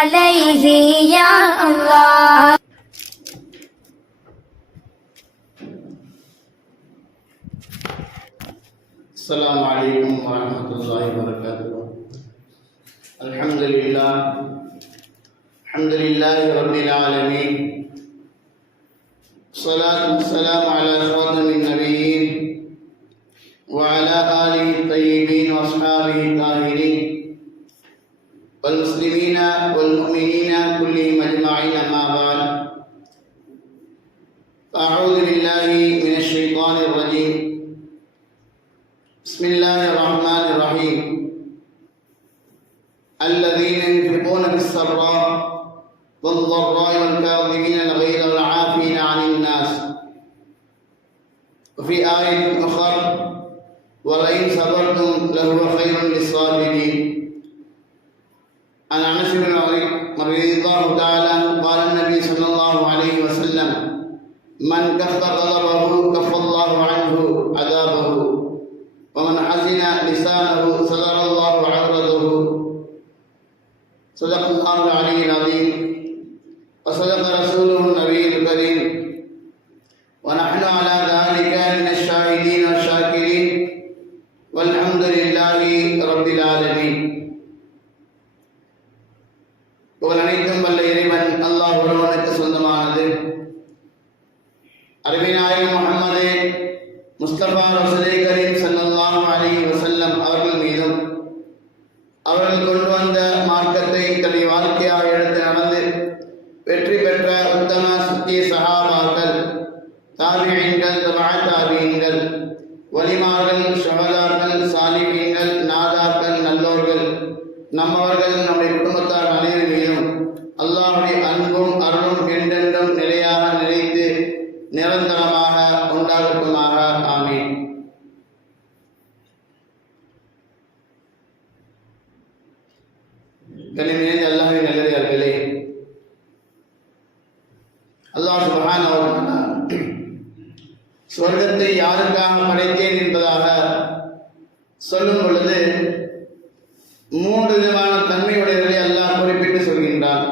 عليه يا الله. السلام عليكم ورحمة الله وبركاته. الحمد لله. الحمد لله رب العالمين. الصلاة والسلام على خاتم النبيين وعلى آله الطيبين وأصحابه الطاهرين. والمسلمين والمؤمنين كلهم أجمعين أما بعد. أعوذ بالله من الشيطان الرجيم. بسم الله الرحمن الرحيم. الذين ينفقون في السراء والضراء والكاظمين الغيظ والعافين عن الناس. وفي آية أخرى ولئن صبرتم لهو خير للصابرين. عن انس بن رضي الله تعالى عنه قال النبي صلى الله عليه وسلم من كف غضبه كف الله عنه عذابه. ومن حزن لسانه ستر الله عورته صدق الله العلي العظيم. وصدق رسوله النبي الكريم. ونحن على ذلك من الشاهدين والشاكرين அல்லாஹுடைய அன்பும் அருளும் என்றென்றும் நிலையாக நிலைத்து நிரந்தரமாக உண்டாகட்டுமாக. ஆமீன். கனிமேல் அல்லாஹின் நல்லதார்களே அல்லாஹ் சுபஹான் வ சொர்க்கத்தை யாருக்காக படைத்தேன் என்பதாக சொல்லும் பொழுது மூன்று விதமான தன்மையுடையவர்களை அல்லாஹ் குறிப்பிட்டு சொல்கின்றான்.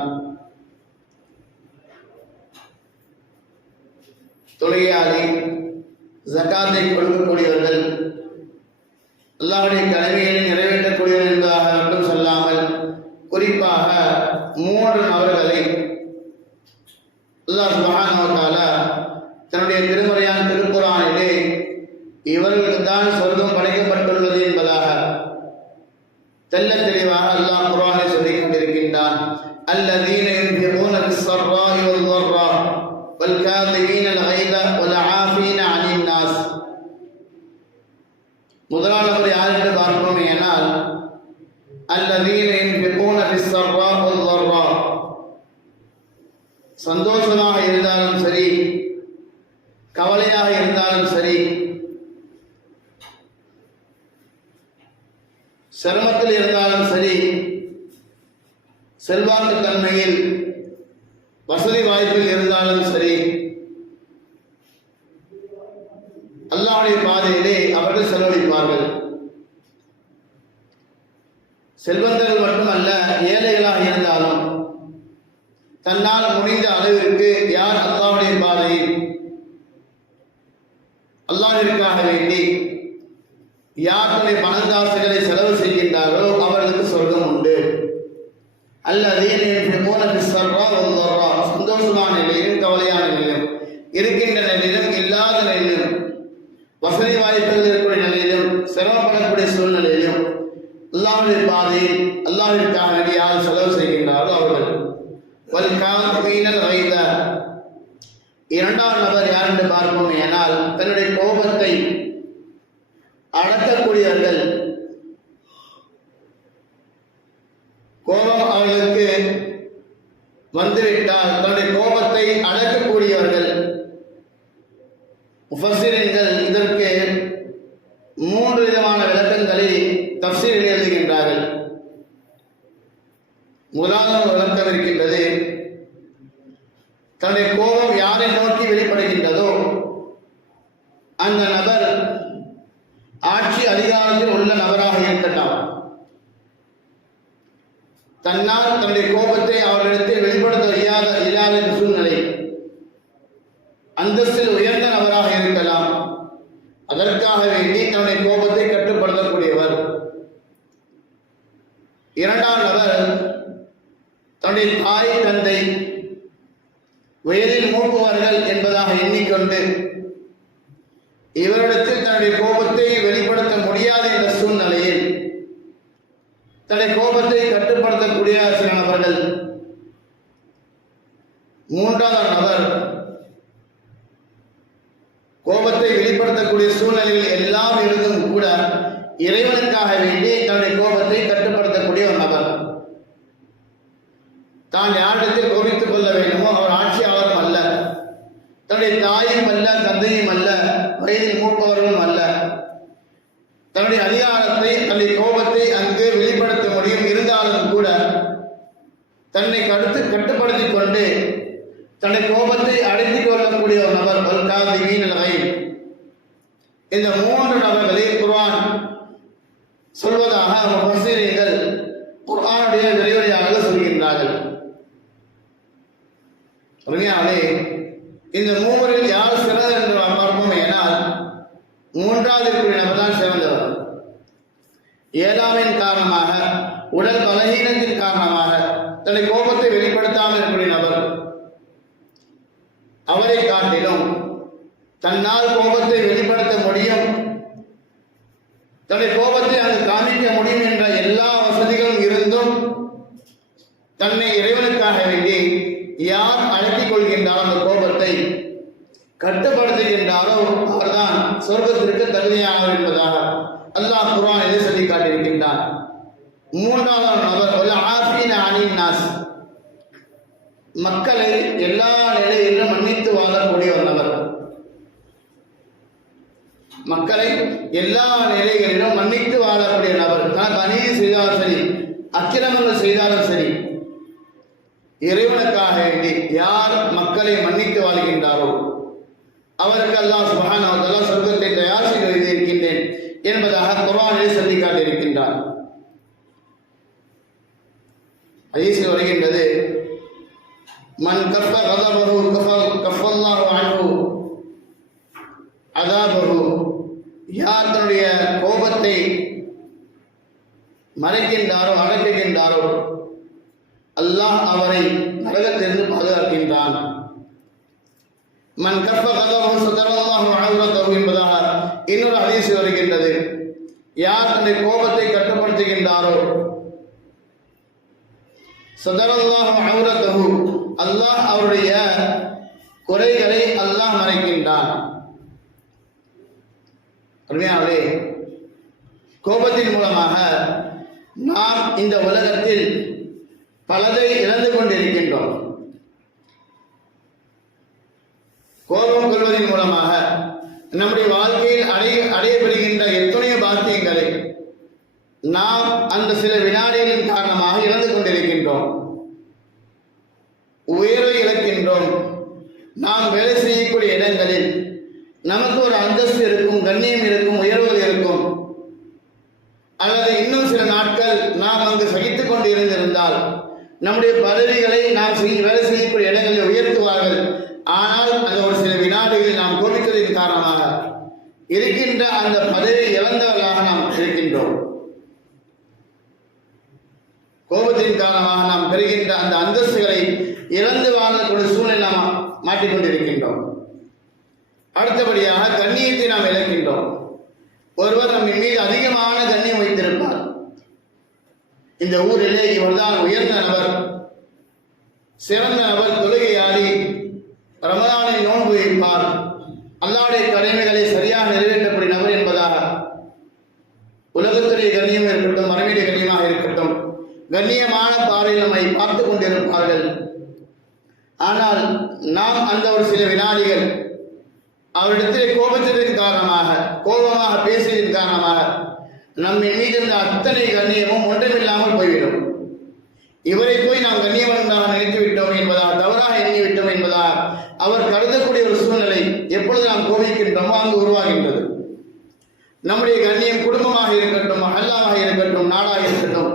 தொழுகையாளி ஜக்காத்தை கொடுக்கக்கூடியவர்கள் அல்லாஹுடைய கடமையை நிறைவேற்ற இருந்தாலும் சரி. சிரமத்தில் இருந்தாலும் சரி. செல்வாக்கு தன்மையில் வசதி வாய்ப்பில் இருந்தாலும் சரி. அல்லாவுடைய பாதையிலே அவர்கள் செலவழிப்பார்கள். செல்வந்தர்கள் மட்டுமல்ல ஏழைகளாக இருந்தாலும் தன்னால் முடிந்த அளவிற்கு யார் அல்லாவுடைய பாதையில் அல்லாவிற்காக வேண்டி யார் தன்னை பணந்தாசுகளை செலவு செய்கின்றாரோ அவர்களுக்கு சொர்க்கம் உண்டு. அல்லது சந்தோஷமான நிலையிலும் கவலையான நிலையிலும் இருக்கின்ற நிலையிலும் இல்லாத நிலையிலும் வசதி வாய்ப்புகள் இருக்கக்கூடிய நிலையிலும் சிரமப்படக்கூடிய சூழ்நிலையிலும் அல்லாஹ்வுடைய பாதையில் அல்லாவிற்காக யார் செலவு செய்கின்றாரோ அவர்கள். வல் காமினல் வைத இரண்டாம் நபர் யார் என்று பார்ப்போம் ஏனால் தன்னுடைய கோபத்தை அடக்கக்கூடியவர்கள். கோபம் அவர்களுக்கு வந்துவிட்டால் தன்னுடைய கோபத்தை அடக்கக்கூடியவர்கள். முஃபஸ்ஸிரீன்கள் இதற்கு மூன்று விதமான விளக்கங்களை தப்சீரில் எழுதுகின்றார்கள். முதலாவது விளக்கம் இருக்கின்றது தன்னுடைய கோபம் யாரை நோக்கி வெளிப்படுகின்றதோ அந்த நபர் ஆட்சி அதிகாரத்தில் உள்ள நபராக இருக்கட்டும். தன்னால் தன்னுடைய கோபத்தை அவர்களிடத்தில் வெளிப்படுத்த இயலாத இயலாத சூழ்நிலை அந்தஸ்தில் உயர்ந்த நபராக இருக்கலாம் அதற்காக வேண்டி தன்னுடைய கோபத்தை கட்டுப்படுத்தக்கூடியவர் இரண்டாம் நபர் தன்னுடைய தாய் தந்தை வயதில் மூப்புவார்கள் கொண்டு இவரிடத்தில் தன்னுடைய கோபத்தை வெளிப்படுத்த முடியாது என்ற சூழ்நிலை தன்னுடைய கோபத்தை கட்டுப்படுத்தக்கூடிய சில நபர்கள் மூன்றாவது நபர் கோபத்தை வெளிப்படுத்தக்கூடிய சூழ்நிலையில் எல்லாம் இருந்தும் கூட இறைவனுக்காக வேண்டி தன்னுடைய கோபத்தை கட்டுப்படுத்தக்கூடிய ஒரு நபர் தான் யாரிடத்தில் கோபித்துக் கொள்ள வேண்டுமோ அவர் ஆட்சியாளரும் அல்ல தன்னுடைய தாயும் அல்ல தந்தையும் அல்ல வயதில் மூப்பவர்களும் அல்ல தன்னுடைய அதிகாரத்தை தன்னுடைய கோபத்தை அங்கு வெளிப்படுத்த முடியும் இருந்தாலும் கூட தன்னை கடுத்து கட்டுப்படுத்திக் கொண்டு தன்னுடைய அடைத்துக் கொள்ளக்கூடிய ஒரு நபர் வல்காதிமீன் நகை இந்த மூன்று நபர்களை குர்ஆன் சொல்வதாக முஃபஸ்ஸிரீன்கள் குர்ஆனுடைய விரைவுரையாக சொல்கின்றார்கள். உண்மையாலே இந்த மூவரில் யார் சிறந்த என்று நாம் பார்ப்போம் ஏனால் மூன்றாவது கூடிய நபர் தான் சிறந்தவர். ஏழாமின் காரணமாக உடல் பலகீனத்தின் காரணமாக தன்னை கோபத்தை வெளிப்படுத்தாமல் இருக்கக்கூடிய நபர். அவரை காட்டிலும் தன்னால் கோபத்தை வெளிப்படுத்த முடியும். தன்னை கோபத்தை அங்கு காமிக்க முடியும் என்ற எல்லா வசதிகளும் இருந்தும் தன்னை இறைவனுக்காக வேண்டி யார் அடக்கிக் கொள்கின்றாரோ அந்த கோபத்தை கட்டுப்படுத்துகின்றாரோ அவர்தான் சொர்க்கத்திற்கு தகுதியானவர் என்பதாக அல்லாஹ் குரான் இதை சொல்லி காட்டியிருக்கின்றார் மூன்றாவது நபர் ஒரு ஆஃபீன நாஸ். மக்களை எல்லா நிலையிலும் மன்னித்து வாழக்கூடிய ஒரு நபர் மக்களை எல்லா நிலைகளிலும் மன்னித்து வாழக்கூடிய நபர். தனக்கு அநீதி செய்தாலும் சரி அக்கிரமங்கள் செய்தாலும் சரி இறைவனுக்காக வேண்டி யார் மக்களை மன்னித்து வாழ்கின்றாரோ அவருக்கு அல்லாஹ் சுபஹானஹு சொர்க்கத்தை தயார் செய்து வைத்திருக்கின்றேன் என்பதாக குர்ஆனில் சொல்லி காட்டியிருக்கின்றார் ஐசி வருகின்றது மன் கஃப கதபஹு கஃப கஃபல்லாஹு அன்ஹு அதாபஹு யார் தன்னுடைய கோபத்தை மறைக்கின்றாரோ அடக்குகின்றாரோ அல்லாஹ் அவரை நரகத்திலிருந்து பாதுகாக்கின்றான் மன் கஃப கதபஹு சதரல்லாஹு அவ்ரதஹு என்பதாக இன்னொரு ஹதீஸ் வருகின்றது யார் தன்னுடைய கோபத்தை கட்டுப்படுத்துகின்றாரோ சதரல்லாஹு அவ்ரதஹு அல்லாஹ் அவருடைய குறைகளை அல்லாஹ் மறைக்கின்றான். அருமையாவே கோபத்தின் மூலமாக நாம் இந்த உலகத்தில் பலதை இழந்து கொண்டிருக்கின்றோம். கோபம் கொள்வதன் மூலமாக நம்முடைய வாழ்க்கையில் அடைய அடையப்படுகின்ற எத்தனையோ பாத்தியங்களை நாம் அந்த சில வினாடி காரணமாக இழந்து கொண்டிருக்கின்றோம் உயர்வை இழக்கின்றோம் நாம் வேலை செய்யக்கூடிய இடங்களில் நமக்கு ஒரு அந்தஸ்து இருக்கும் கண்ணியம் இருக்கும் உயர்வு இருக்கும். அல்லது இன்னும் சில நாட்கள் நாம் அங்கு சகித்துக் கொண்டு இருந்திருந்தால் நம்முடைய பதவிகளை நாம் செய்ய வேலை செய்யக்கூடிய இடங்களில் உயர்த்துவார்கள். ஆனால் அந்த ஒரு சில வினாடுகளில் நாம் கோபித்ததின் காரணமாக இருக்கின்ற அந்த பதவி இழந்தவர்களாக நாம் இருக்கின்றோம். கோபத்தின் காரணமாக நாம் பெறுகின்ற அந்த அந்தஸ்துகளை இழந்து வாழக்கூடிய சூழ்நிலை நாம் மாட்டிக்கொண்டிருக்கின்றோம் அடுத்தபடியாக கண்ணியத்தை நாம் இழக்கின்றோம். ஒருவர் நம்ம மீது அதிகமான கண்ணியம் வைத்திருப்பார். இந்த ஊரிலே இவர்தான் உயர்ந்த நபர். சிறந்த நபர் தொழுகையாடி ரமதானை நோன்பு அல்லாவுடைய கடமைகளை சரியாக நிறைவேற்றக்கூடிய நபர் என்பதாக. உலகத்துடைய கண்ணியம் இருக்கட்டும் மரவீடு கண்ணியமாக இருக்கட்டும் கண்ணியமான பார்வையில் நம்மை பார்த்து கொண்டிருப்பார்கள். ஆனால் நாம் அந்த ஒரு சில வினாடிகள் அவரிடத்தில் கோபத்தின் காரணமாக கோபமாக பேசியதன் காரணமாக நம்மை மீது இருந்த அத்தனை கண்ணியமும் ஒன்றுமில்லாமல் போய்விடும். இவரை போய் நாம் கண்ணியவனாக நினைத்து விட்டோம் என்பதால் தவறாக எண்ணி விட்டோம் என்பதால் அவர் கருதக்கூடிய ஒரு சூழ்நிலை எப்பொழுது நாம் கோபிக்கின்றோமோ அங்கு உருவாகின்றது. நம்முடைய கண்ணியம் குடும்பமாக இருக்கட்டும் அல்லாவாக இருக்கட்டும் நாடாக இருக்கட்டும்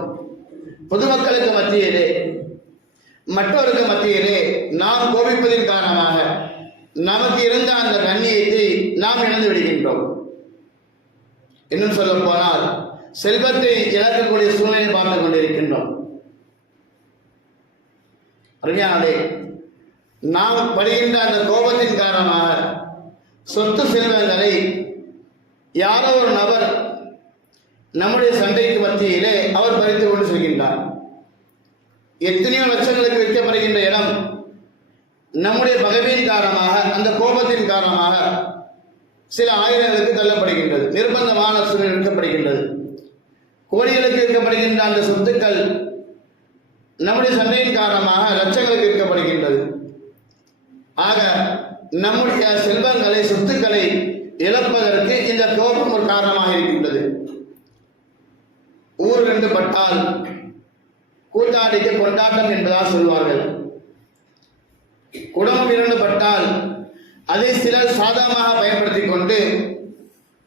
பொதுமக்களுக்கு மத்தியிலே மற்றவருக்கு மத்தியிலே நாம் கோபிப்பதின் காரணமாக நமக்கு இருந்த அந்த கண்ணியத்தை நாம் இழந்து விடுகின்றோம். இன்னும் சொல்ல போனால் செல்வத்தை இழக்கக்கூடிய சூழ்நிலை பார்த்து கொண்டிருக்கின்றோம். அருமையானே நாம் படுகின்ற அந்த கோபத்தின் காரணமாக சொத்து செல்வங்களை யாரோ ஒரு நபர் நம்முடைய சண்டைக்கு மத்தியிலே அவர் பறித்து கொண்டு செல்கின்றார். எத்தனையோ லட்சங்களுக்கு விற்கப்படுகின்ற இடம் நம்முடைய பகவியின் காரணமாக அந்த கோபத்தின் காரணமாக சில ஆயிரங்களுக்கு தள்ளப்படுகின்றது நிர்பந்தமான சூழல் விற்கப்படுகின்றது கோடிகளுக்கு விற்கப்படுகின்ற அந்த சொத்துக்கள் நம்முடைய சண்டையின் காரணமாக லட்சங்களுக்கு விற்கப்படுகின்றது ஆக நம்முடைய செல்வங்களை சொத்துக்களை இழப்பதற்கு இந்த கோபம் ஒரு காரணமாக இருக்கின்றது. ஊர் ரெண்டு பட்டால் கூத்தாடிக்கு கொண்டாட்டம் என்பதாக சொல்வார்கள். குடும்பம் இரண்டுபட்டால் அதை சிலர் சாதகமாக பயன்படுத்தி கொண்டு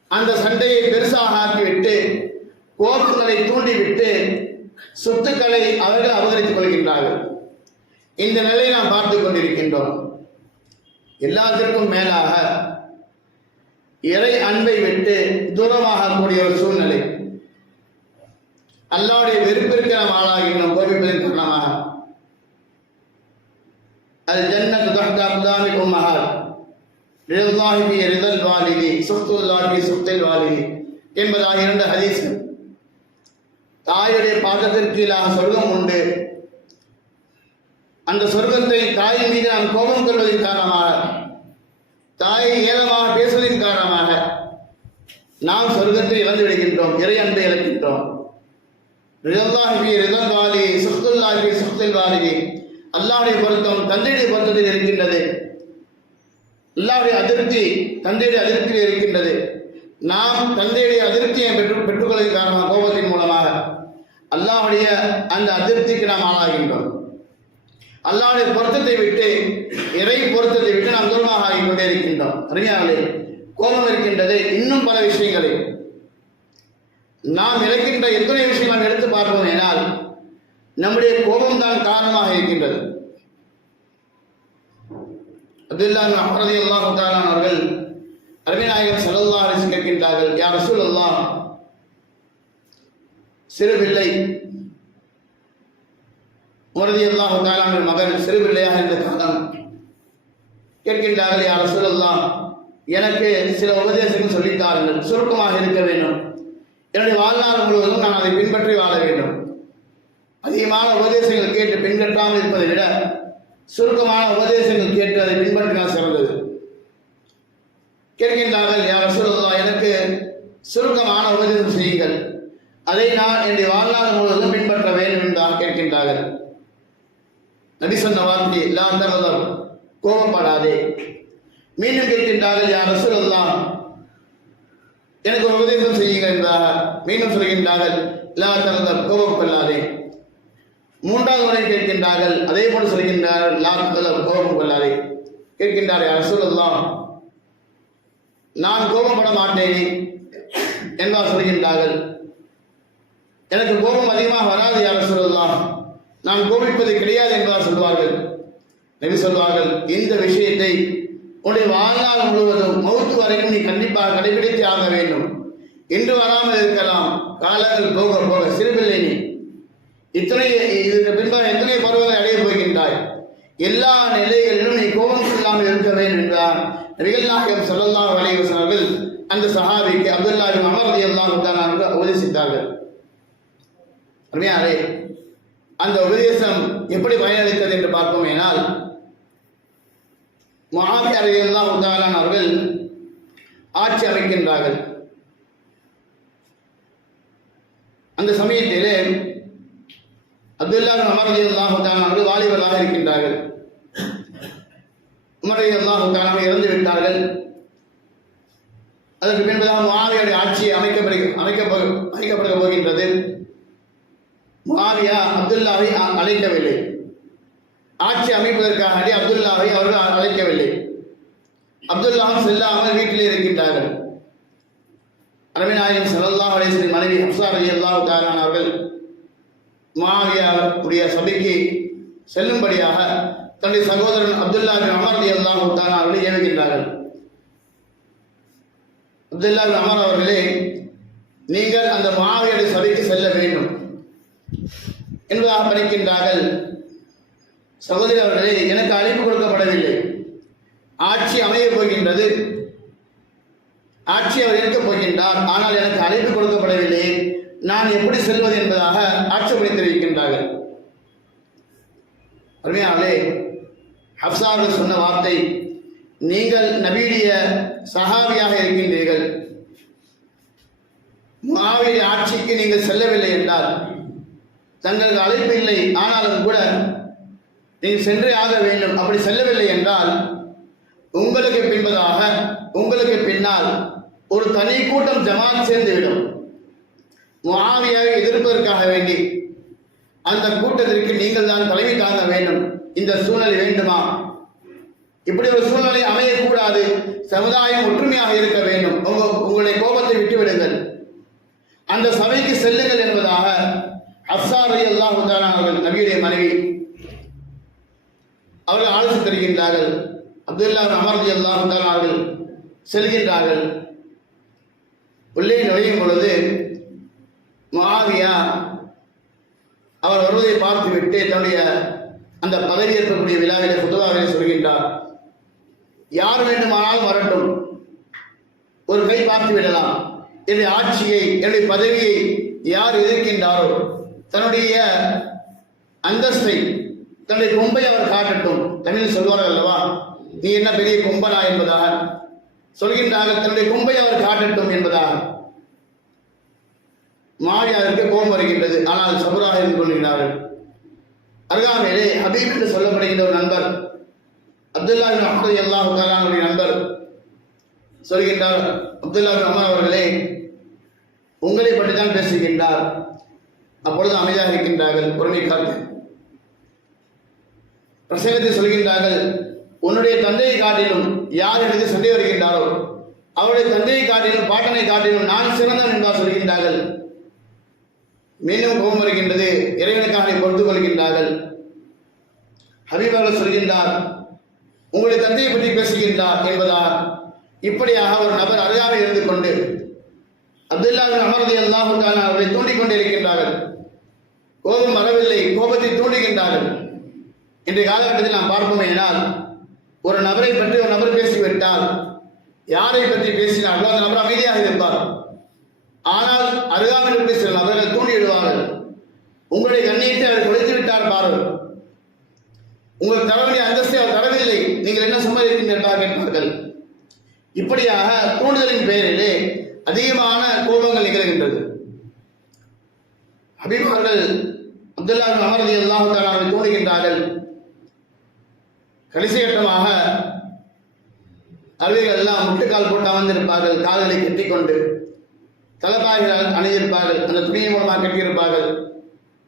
அந்த சண்டையை பெருசாக ஆக்கிவிட்டு கோபங்களை தூண்டிவிட்டு சொத்துக்களை அவர்கள் அபகரித்துக் கொள்கின்றார்கள். இந்த நிலையை நாம் பார்த்துக் கொண்டிருக்கின்றோம். எல்லாத்திற்கும் மேலாக இறை அன்பை விட்டு தூரமாக கூடிய ஒரு சூழ்நிலை. அல்லாவுடைய வெறுப்பிற்கு நாம் ஆளாகின்றோம் கோபிப்பதன் காரணமாக. அது ஜன்னத் தஹ்த அக்தாமில் உம்மஹார் ரிதல்லாஹி ரிதல் வாலிதி சுக்துல்லாஹி ஃபி சுக்தில் வாலிதி என்பதாக இரண்டு ஹதீஸ்கள் தாயுடைய பாதத்திற்கு கீழாக சொர்க்கம் உண்டு. அந்த சொர்க்கத்தை தாயின் மீது நாம் கோபம் கொள்வதன் காரணமாக தாயை ஏதமாக பேசுவதன் காரணமாக நாம் சொர்க்கத்தை இழந்து விடுகின்றோம் இறை அன்பை இழக்கின்றோம். ரிதல்லாஹி ரிதல் வாலி சுஹ்துல்லாஹி சுஹ்தில் வாலிதி அல்லாஹ்வுடைய பொருத்தம் தந்தையுடைய பொருத்தத்தில் இருக்கின்றது. அல்லாவுடைய அதிருப்தி தந்தையுடைய அதிருப்தியில் இருக்கின்றது. நாம் தந்தையுடைய அதிருப்தியை பெற்று பெற்றுக்கொள்வதன் காரணமாக கோபத்தின் மூலமாக அல்லாவுடைய அந்த அதிருப்திக்கு நாம் ஆளாகின்றோம். அல்லாவுடைய பொருத்தத்தை விட்டு இறை பொருத்தத்தை விட்டு நாம் தூரமாக ஆகிக் கொண்டே இருக்கின்றோம். அருமையாளே கோபம் இருக்கின்றது இன்னும் பல விஷயங்களை நாம் இழக்கின்ற எத்தனை விஷயம் நாம் எடுத்து பார்ப்போம் என்னால் நம்முடைய கோபம் தான் காரணமாக இருக்கின்றது. அப்துல்லாஹ் அமரதி அல்லாஹு தாலான் அவர்கள் அருமைநாயகம் சல்லல்லாஹு அரசு கேட்கின்றார்கள் யா ரசூலல்லாஹ் சிறு பிள்ளை உமரதி அல்லாஹு தாலான மகன் சிறு பிள்ளையாக இருந்த காலம் கேட்கின்றார்கள் யா ரசூலல்லாஹ் எனக்கு சில உபதேசங்கள் சொல்லித்தார்கள் சுருக்கமாக இருக்க வேண்டும். என்னுடைய வாழ்நாள் முழுவதும் நான் அதை பின்பற்றி வாழ வேண்டும். அதிகமான உபதேசங்கள் கேட்டு பின்பற்றாமல் இருப்பதை விட சுருக்கமான உபதேசங்கள் கேட்டு அதை பின்பற்றினால் சிறந்தது. கேட்கின்றார்கள் யார் சொல்லுவதா எனக்கு சுருக்கமான உபதேசம் செய்யுங்கள். அதை நான் என்னுடைய வாழ்நாள் முழுவதும் பின்பற்ற வேண்டும் என்றால் கேட்கின்றார்கள். நபி சொன்ன வார்த்தை எல்லா தகதம் கோபப்படாதே. மீண்டும் கேட்கின்றார்கள் யார் ரசூலல்லாம் எனக்கு ஒரு உபதேசம் செய்யுங்கள் என்றாக மீண்டும் சொல்கின்றார்கள் லா கோபம் கொள்ளாதே. மூன்றாவது முறை கேட்கின்றார்கள் அதே போல சொல்கின்றார்கள் லா கோபம் கொள்ளாதே. கேட்கின்றார் யார் ரசூலல்லாம் நான் கோபப்பட மாட்டேனே. என்றால் சொல்கின்றார்கள் எனக்கு கோபம் அதிகமாக வராது யார் சொல்லலாம் நான் கோபிப்பது கிடையாது என்றால் சொல்வார்கள். நபி சொல்வார்கள் இந்த விஷயத்தை உன்னுடைய வாழ்நாள் முழுவதும் மௌத்து வரைக்கும் நீ கண்டிப்பாக கடைபிடித்து ஆக வேண்டும். இன்று வராமல் இருக்கலாம். காலங்கள் போக போக சிறுபிள்ளை நீ. இத்தனை இதற்கு பின்பாக எத்தனை பருவங்களை அடைய போகின்றாய்? எல்லா நிலைகளிலும் நீ கோபம் கொள்ளாமல் இருக்க வேண்டும் என்றார். நபிகள் நாயகம் ஸல்லல்லாஹு அலைஹி வஸல்லம் அவர்கள் அந்த சஹாபிக்கு அப்துல்லா பின் அமர் ரலியல்லாஹு தஆலா அன்ஹு உபதேசித்தார்கள். அருமையாரே அந்த உபதேசம் எப்படி பயனளித்தது என்று பார்ப்போம் ஏனால் ரலியல்லாஹு தஆலா அவர்கள் ஆட்சி அமைக்கின்றார்கள். அந்த சமயத்திலே அப்துல்லா அமரதியெல்லாம் அலி அவர்கள் வாலிபராக இருக்கின்றார்கள். உமரதியெல்லாம் அலி இறந்து விட்டார்கள். அதற்கு பின்பதாக முஆவியாவுடைய ஆட்சி அமைக்கப்படு அமைக்கப்ப அமைக்கப்பட போகின்றது. மாவியா அப்துல்லாவை அழைக்கவில்லை. ஆட்சி அமைப்பதற்காக அப்துல்லாவை அவர்கள் அழைக்கவில்லை. அப்துல்லாவும் செல்லாமல் வீட்டிலே இருக்கின்றார்கள். அரபிநாயகம் சரல்லா அலைஹி மனைவி மனைவி அலி அல்லாஹு தாரான் அவர்கள் மாவியாவுடைய சபைக்கு செல்லும்படியாக தன்னுடைய சகோதரன் அப்துல்லா பின் அமர் ரலியல்லாஹு தாரான் அவர்களை ஏவுகின்றார்கள் அப்துல்லா பின் அமர் அவர்களே நீங்கள் அந்த மாவியுடைய சபைக்கு செல்ல வேண்டும் என்பதாக படிக்கின்றார்கள். சகோதரி அவர்களே எனக்கு அழைப்பு கொடுக்கப்படவில்லை. ஆட்சி அமையப் போகின்றது. ஆட்சி அவர் இருக்கப் போகின்றார். ஆனால் எனக்கு அழைப்பு கொடுக்கப்படவில்லை. நான் எப்படி செல்வது என்பதாக ஆட்சேபனை தெரிவிக்கின்றார்கள். அருமையாளே ஹப்சா அவர்கள் சொன்ன வார்த்தை நீங்கள் நபியுடைய சஹாபியாக இருக்கின்றீர்கள். மாவிய ஆட்சிக்கு நீங்கள் செல்லவில்லை என்றால் தங்களுக்கு அழைப்பு இல்லை. ஆனாலும் கூட நீங்கள் சென்றே ஆக வேண்டும். அப்படி செல்லவில்லை என்றால் உங்களுக்கு பின்பதாக உங்களுக்கு பின்னால் ஒரு தனி கூட்டம் ஜமாத் சேர்ந்துவிடும். முஆவியாவை எதிர்ப்பதற்காக வேண்டி. அந்த கூட்டத்திற்கு நீங்கள் தான் தலைமை தாங்க வேண்டும். இந்த சூழ்நிலை வேண்டுமா? இப்படி ஒரு சூழ்நிலை அமையக்கூடாது. சமுதாயம் ஒற்றுமையாக இருக்க வேண்டும். உங்க உங்களுடைய கோபத்தை விட்டுவிடுங்கள். அந்த சபைக்கு செல்லுங்கள் என்பதாக அப்சார் அல்லாஹ் அவர்கள் நபியுடைய மனைவி அவர்கள் ஆலோசனை தருகின்றார்கள். அப்துல்லா அமர்ஜி அல்லாஹ் அவர்கள் செல்கின்றார்கள். உள்ளே நுழையும் பொழுது மாவியா அவர் வருவதை பார்த்துவிட்டு தன்னுடைய அந்த பதவி ஏற்கக்கூடிய விழாவிலே புதுவாவிலே சொல்கின்றார். யார் வேண்டுமானாலும் வரட்டும். ஒரு கை பார்த்து விடலாம். என்னுடைய ஆட்சியை என்னுடைய பதவியை யார் எதிர்க்கின்றாரோ தன்னுடைய அந்தஸ்தை தன்னுடைய கொம்பை அவர் காட்டட்டும். தமிழில் சொல்வார்கள் அல்லவா? நீ என்ன பெரிய கொம்பனா என்பதாக. சொல்கின்றார்கள் தன்னுடைய கொம்பை அவர் காட்டட்டும் என்பதாக. மாரியாருக்கு கோபம் வருகின்றது. ஆனால் சபுராக இருந்து கொள்கிறார்கள் அருகாமையிலே ஹபீப் என்று சொல்லப்படுகின்ற ஒரு நண்பர் அப்துல்லா பின் அஹ்மது அல்லாஹு தாலானுடைய நண்பர் சொல்கின்றார் அப்துல்லா பின் அம்மா அவர்களே உங்களை பற்றி தான் பேசுகின்றார். அப்பொழுது அமைதியாக இருக்கின்றார்கள் பொறுமை காத்து. பிரசங்கத்தை சொல்கின்றார்கள் உன்னுடைய தந்தையை காட்டிலும் யார் எனக்கு சண்டை வருகின்றாரோ அவருடைய தந்தையை காட்டிலும் பாட்டனை காட்டிலும் நான் சிறந்தவன் என்றார் சொல்கின்றார்கள். மீண்டும் கோபம் வருகின்றது. இறைவனுக்காக பொறுத்து கொள்கின்றார்கள். ஹபீப் சொல்கின்றார் உங்களுடைய தந்தையை பற்றி பேசுகின்றார் என்பதால் இப்படியாக ஒரு நபர் அருகாமல் இருந்து கொண்டு அப்துல்லாவின் அமர்தி அல்லாஹு அவர்களை தூண்டிக் கொண்டே இருக்கின்றார்கள் கோபம் வரவில்லை கோபத்தை தூண்டுகின்றார்கள். இன்றைய காலகட்டத்தில் நாம் பார்ப்போம் என்றால் ஒரு நபரை பற்றி ஒரு நபர் பேசிவிட்டால் யாரை பற்றி பேசினார்களோ அந்த நபர் அமைதியாக இருப்பார். ஆனால் அருகாமல் இருக்கிற சில நபர்கள் தூண்டிவிடுவார்கள். உங்களுடைய கண்ணியத்தை அவர் கொடுத்து விட்டார் பாருங்கள் உங்கள் தரவுடைய அந்தஸ்தை அவர் தரவில்லை. நீங்கள் என்ன சம்பாதிக்கின்றீர்களாக கேட்பார்கள். இப்படியாக தூண்டுதலின் பெயரிலே அதிகமான கோபங்கள் நிகழ்கின்றது. அபிமார்கள் அப்துல்லா பின் அல்லாஹு தாலாவை தூண்டுகின்றார்கள். கடைசி கட்டமாக அவைகள் எல்லாம் முட்டுக்கால் போட்டு அமர்ந்திருப்பார்கள் கால்களை கட்டிக்கொண்டு தலைப்பாய்கள் அணிந்திருப்பார்கள் அந்த துணியின் மூலமாக கட்டியிருப்பார்கள்.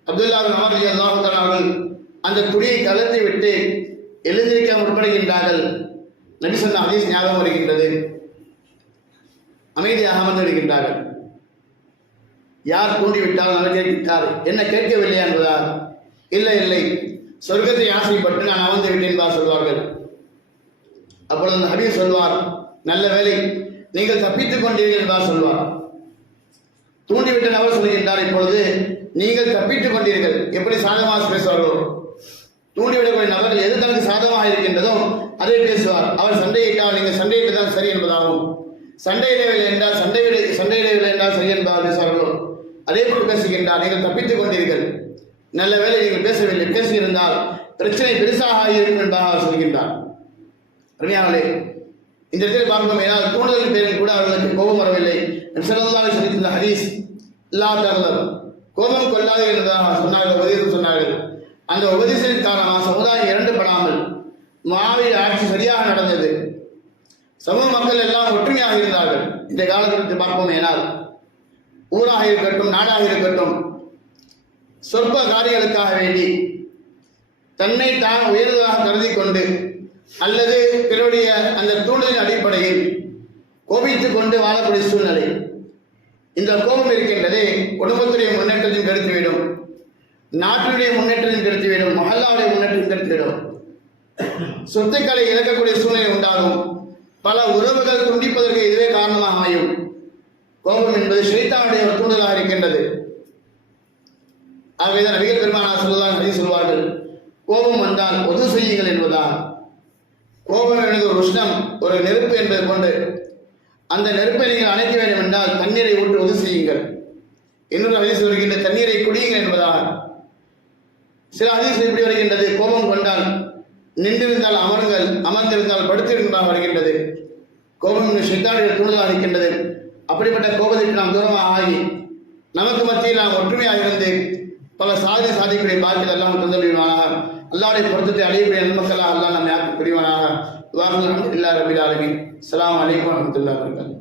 அப்துல்லா பின் அமர் அவர்கள் அந்த துணியை கலந்து விட்டு எழுந்திருக்க முற்படுகின்றார்கள். நபி சொன்ன ஹதீஸ் ஞாபகம் வருகின்றது. அமைதியாக அமர்ந்து யார் தூண்டிவிட்டால் நான் கேட்கிட்டார் என்ன கேட்கவில்லையா என்பதால் இல்லை இல்லை. சொர்க்கத்தை ஆசைப்பட்டு நான் அமர்ந்து விட்டேன் என்பா சொல்வார்கள். அப்பொழுது அந்த ஹபீஸ் சொல்வார் நல்ல வேலை நீங்கள் தப்பித்துக் கொண்டீர்கள் என்பார் சொல்வார். தூண்டிவிட்ட நபர் சொல்கின்றார் இப்பொழுது நீங்கள் தப்பித்துக் கொண்டீர்கள். எப்படி சாதகமாக பேசுவார்களோ? தூண்டிவிடக்கூடிய நபர் எது தனக்கு சாதகமாக இருக்கின்றதோ அதை பேசுவார். அவர் சண்டையிட்டால் நீங்கள் சண்டையிட்டு தான் சரி என்பதாகும். சண்டையிடவில்லை என்றால் சண்டையிட சண்டையிடவில்லை என்றால் சரி என்பதாக பேசுவார்களோ? அதே போல் பேசுகின்றார் நீங்கள் தப்பித்துக் கொண்டீர்கள். நல்ல வேலை நீங்கள் பேசவில்லை. பேசியிருந்தால் பிரச்சனை பெருசாக இருக்கும் என்பதாக சொல்கின்றார். அருமையானே இந்த இடத்தில் பார்க்கணும். ஏனால் தூண்டுதல் பேரில் கூட அவர்களுக்கு கோபம் வரவில்லை. சிறந்ததாக சொல்லியிருந்த ஹரீஸ் இல்லா தகவல் கோபம் கொள்ளாது என்பதாக சொன்னார்கள் உபதேசம் சொன்னார்கள். அந்த உபதேசத்தின் காரணமாக சமுதாயம் இரண்டு படாமல் மாவீர ஆட்சி சரியாக நடந்தது. சமூக மக்கள் எல்லாம் ஒற்றுமையாக இருந்தார்கள். இந்த காலத்தில் பார்ப்போம் ஏனால் ஊராக இருக்கட்டும் நாடாக இருக்கட்டும் சொற்ப காரியங்களுக்காக வேண்டி தன்னை தான் உயர்ந்ததாக கருதி கொண்டு அல்லது பிறருடைய அந்த தூண்டலின் அடிப்படையில் கோபித்துக் கொண்டு வாழக்கூடிய சூழ்நிலை. இந்த கோபம் இருக்கின்றதே குடும்பத்துடைய முன்னேற்றத்தையும் கெடுத்துவிடும் நாட்டினுடைய முன்னேற்றத்தையும் கெடுத்துவிடும் மகல்லாவுடைய முன்னேற்றத்தையும் கெடுத்துவிடும் சொத்துக்களை இழக்கக்கூடிய சூழ்நிலை உண்டாகும். பல உறவுகள் துண்டிப்பதற்கு இதுவே காரணமாக அமையும். கோபம் என்பது ஸ்ரீதாவுடைய ஒரு தூண்டுதலாக இருக்கின்றது. ஆகவேதான் நபிகள் பெருமானார் சொல்லுதான் ஹரி சொல்வார்கள் கோபம் வந்தால் ஒது செய்யுங்கள் என்பதால் கோபம் என்பது ஒரு உஷ்ணம் ஒரு நெருப்பு என்பது கொண்டு அந்த நெருப்பை நீங்கள் அணைக்க வேண்டும் என்றால் தண்ணீரை ஊற்றி ஒது செய்யுங்கள். இன்னொரு அதிசயம் வருகின்ற தண்ணீரை குடியுங்கள் என்பதாக. சில அதிசயம் இப்படி வருகின்றது கோபம் கொண்டால் நின்றிருந்தால் அமருங்கள் அமர்ந்திருந்தால் படுத்திருந்தால் வருகின்றது. கோபம் சித்தாடுகள் தூண்டுதலாக இருக்கின்றது. அப்படிப்பட்ட கோபத்திற்கு நாம் தூரமாக ஆகி நமக்கு மத்தியில் நாம் ஒற்றுமையாக இருந்து பல சாதனை சாதிக்கூடிய பாக்கியத்தை எல்லாம் தந்தல்வானாக அல்லாவுடைய பொருத்தத்தை அடையக்கூடிய நன்மக்களாக அல்லா நம்மை ஆக்கி புரிவானாக வாசல் இல்லா ரபில் ஆலமின். அலைக்கும் வரஹ்மத்துல்லாஹி வபரகாத்துஹு.